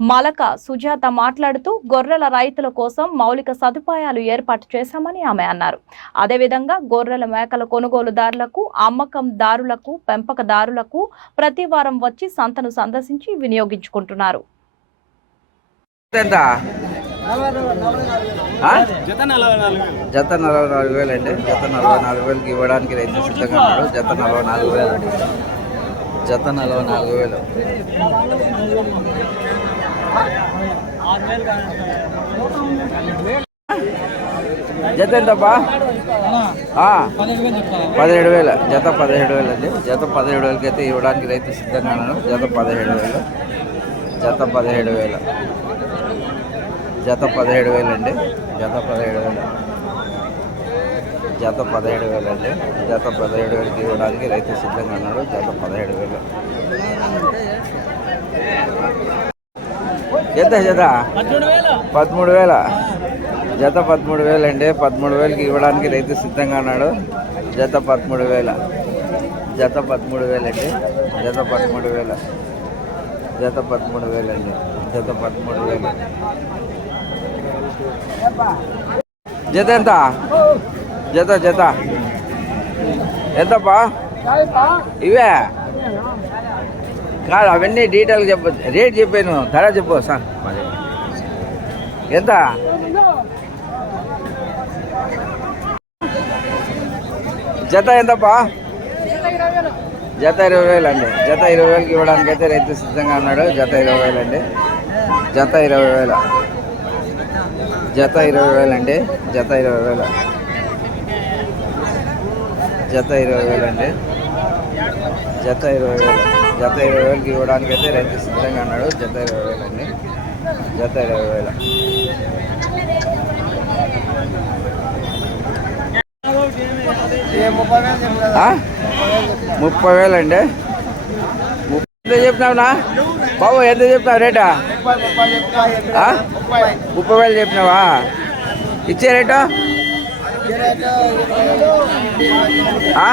Malaka Sujatha మాట్లాడుతూ గొర్రెల రైతుల కోసం మౌలిక సదుపాయాలు ఏర్పాటు చేశామని ఆమె అన్నారు. అదేవిధంగా గొర్రెల మేకల కొనుగోలుదారులకు అమ్మకందారులకు పెంపకదారులకు ప్రతి వారం వచ్చి సంతను సందర్శించి వినియోగించుకుంటున్నారు. ఎంత? ఆ? జత నలభై నాలుగు వేలు. జత నలభై నాలుగు వేలు అండి. జత నలభై నాలుగు వేలకి ఇవ్వడానికి రైతు సిద్ధంగా ఉన్నాడు. జత నలభై నాలుగు వేలు జత నలభై నాలుగు వేలు. జత ఎంతప్పా? పదిహేడు వేల. జత పదిహేడు వేలు అండి. జత పదిహేడు వేలకి అయితే ఇవ్వడానికి రైతు సిద్ధంగా ఉన్నాడు. జత పదిహేడు వేలు. జత పదిహేడు వేల. జత పదిహేడు వేలు అండి. జత పదిహేడు వేలు. జత పదిహేడు వేలు అండి. జత పదిహేడు వేలకి ఇవ్వడానికి రైతు సిద్ధంగా ఉన్నాడు. జత పదిహేడు వేలు. జత? వేలు. పదమూడు వేల? జత పదమూడు వేలు అండి పదమూడు వేలకి ఇవ్వడానికి రైతు సిద్ధంగా ఉన్నాడు. జత పదమూడు వేల. జత పదమూడు వేలండి. జత పదమూడు వేల. జత పదమూడు వేలండి. జత పదమూడు వేలు. జత ఎంత? జత జత. ఎంతప్పా? ఇవే? కాదు అవన్నీ డీటెయిల్గా చెప్ప రేట్ చెప్పాను ధర చెప్పు సార్. ఎంత? జత ఎంతప్పా? జత ఇరవై వేలు అండి. జత ఇరవై వేలకి ఇవ్వడానికి అయితే రైతు సిద్ధంగా ఉన్నాడు. జత ఇరవై వేలు అండి. జత ఇరవై వేల. జత ఇరవై వేలు అండి. జత ఇరవై వేల. జత ఇరవై వేలు అండి. జత ఇరవై వేలు. జత ఇరవై వేలకి ఇవ్వడానికి అయితే రైతు సిద్ధంగా ఉన్నాడు. జత ఇరవై వేలు అండి జత ఇరవై వేల. ఆ? ముప్పై వేలండి. ముప్పై ఎంత చెప్పినావునా బాబు ఎంత చెప్పినావు రేటా? ఆ? ముప్పై వేలు చెప్పినావా? ఇచ్చే రేటు? ఆ?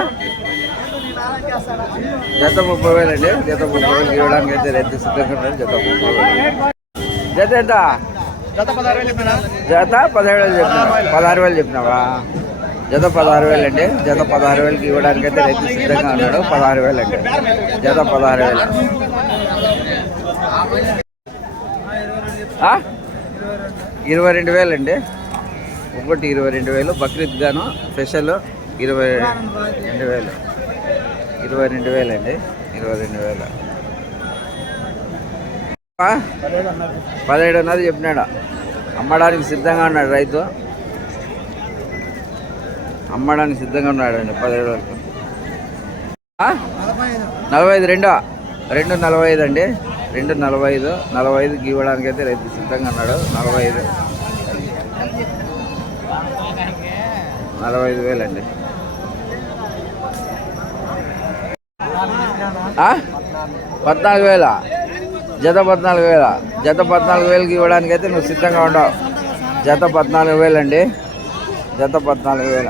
జత ముప్పై వేలు అండి. జత ముప్పై వేలు ఇవ్వడానికి అయితే రైతు సిద్ధంగా ఉన్నాడు జత ముప్పై వేలు. జత ఎంత? జత పదహారు వేలు చెప్పినా? పదహారు వేలు చెప్పినావా? జత పదహారు వేలు అండి. జత పదహారు వేలకి ఇవ్వడానికి అయితే రైతు సిద్ధంగా ఉన్నాడు. పదహారు వేలు అండి. జత పదహారు వేలు? ఇరవై రెండు వేలు అండి. ఒకటి ఇరవై రెండు వేలు. బక్రీద్ గాను స్పెషల్ ఇరవై రెండు వేలు. ఇరవై రెండు వేలు అండి. ఇరవై రెండు వేల. పదిహేడు అన్నది చెప్పినాడు. అమ్మడానికి సిద్ధంగా ఉన్నాడు రైతు. అమ్మడానికి సిద్ధంగా ఉన్నాడు అండి పదిహేడు వరకు. నలభై ఐదు రెండో. రెండు నలభై ఐదు అండి. రెండు నలభై ఐదు నలభై ఐదుకి ఇవ్వడానికి అయితే రైతు సిద్ధంగా ఉన్నాడు. నలభై ఐదు. నలభై ఐదు వేలండి పద్నాలుగు వేల. జత పద్నాలుగు వేల. జత పద్నాలుగు వేలకి ఇవ్వడానికి అయితే నువ్వు సిద్ధంగా ఉండవు. జత పద్నాలుగు వేలండి. జత పద్నాలుగు వేల.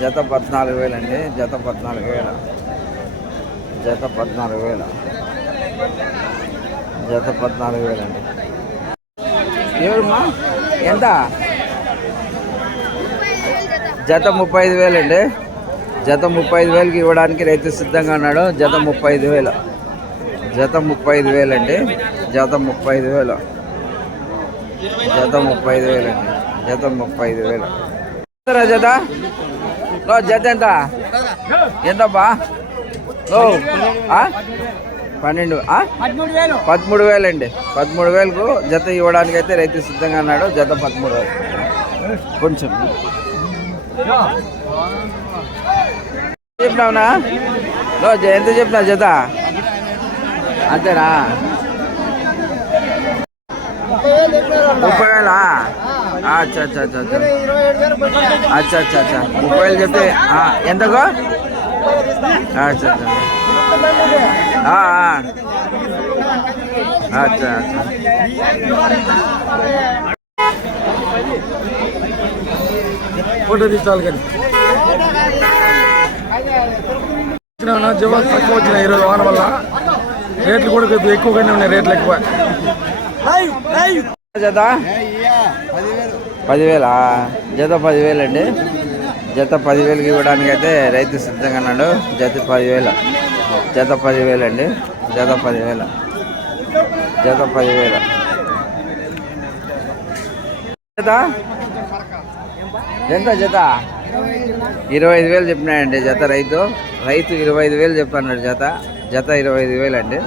జత పద్నాలుగు వేలండి. జత పద్నాలుగు వేల. జత పద్నాలుగు వేల. జత పద్నాలుగు వేలండి. ఎవరమ్మా? ఎంత? జత ముప్పై ఐదు వేలండి. జత ముప్పై ఐదు వేలకి ఇవ్వడానికి రైతు సిద్ధంగా ఉన్నాడు. జత ముప్పై ఐదు వేలు. జత ముప్పై ఐదు వేలు అండి. జత ముప్పై ఐదు వేలు. జత ముప్పై ఐదు వేలు అండి. జత ముప్పై ఐదు వేలు జత? లో జత ఎంత? ఎంతబ్బా? ఆ? పన్నెండు? పదమూడు వేలు. అండి పదమూడు వేలకు జత ఇవ్వడానికి అయితే రైతు సిద్ధంగా అన్నాడు జత పదమూడు వేలు. కొంచెం. చెప్పినావునా? లో జ- ఎంత చెప్పినావు జత? అంతేనా? ముప్పై వేలా? అచ్చా అచ్చా అచ్చా అచ్చా. అచ్చా అచ్చా ముప్పై వేలు చెప్తే ఆ, ఎంతకో? అచ్చా అచ్చా. అచ్చా అచ్చా. ఫోటో తీసుకోవాలి కానీ. జవాబు తక్కువ వచ్చిన ఈరోజు వాన వల్ల. రేట్లు కూడా కొద్దిగా ఎక్కువగానే ఉన్నాయి రేట్లు ఎక్కువ. జత? పదివేలా? జత పదివేలు అండి. జత పదివేలకి ఇవ్వడానికి అయితే రైతు సిద్ధంగా ఉన్నాడు. జత పదివేలు. జత పదివేలు అండి. జత పదివేలు. జత పదివేలు. జత? ఎంత జత? ఇరవై ఐదు వేలు చెప్పినాయండి జత రైతు. రైతు ఇరవై ఐదు వేలు చెప్పన్నాడు జత. జత ఇరవై ఐదు వేలు అండి.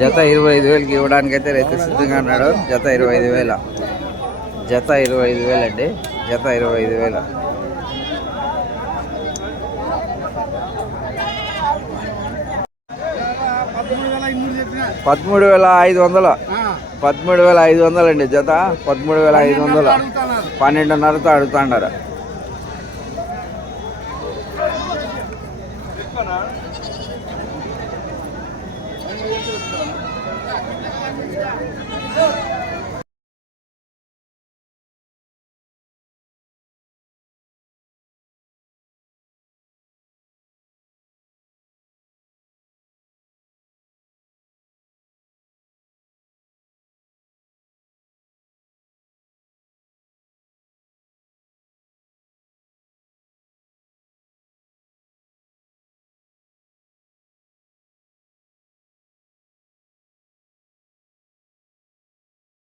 జత ఇరవై ఐదు వేలకి ఇవ్వడానికి అయితే రైతు సిద్ధంగా ఉన్నాడు. జత ఇరవై ఐదు వేల. జత ఇరవై ఐదు వేలు అండి. జత ఇరవై ఐదు వేలు. పదమూడు వేల ఐదు వందలు. పదమూడు వేల ఐదు వందలు అండి జత. పదమూడు వేల ఐదు వందలు. పన్నెండున్నరతో అడుగుతాండారు.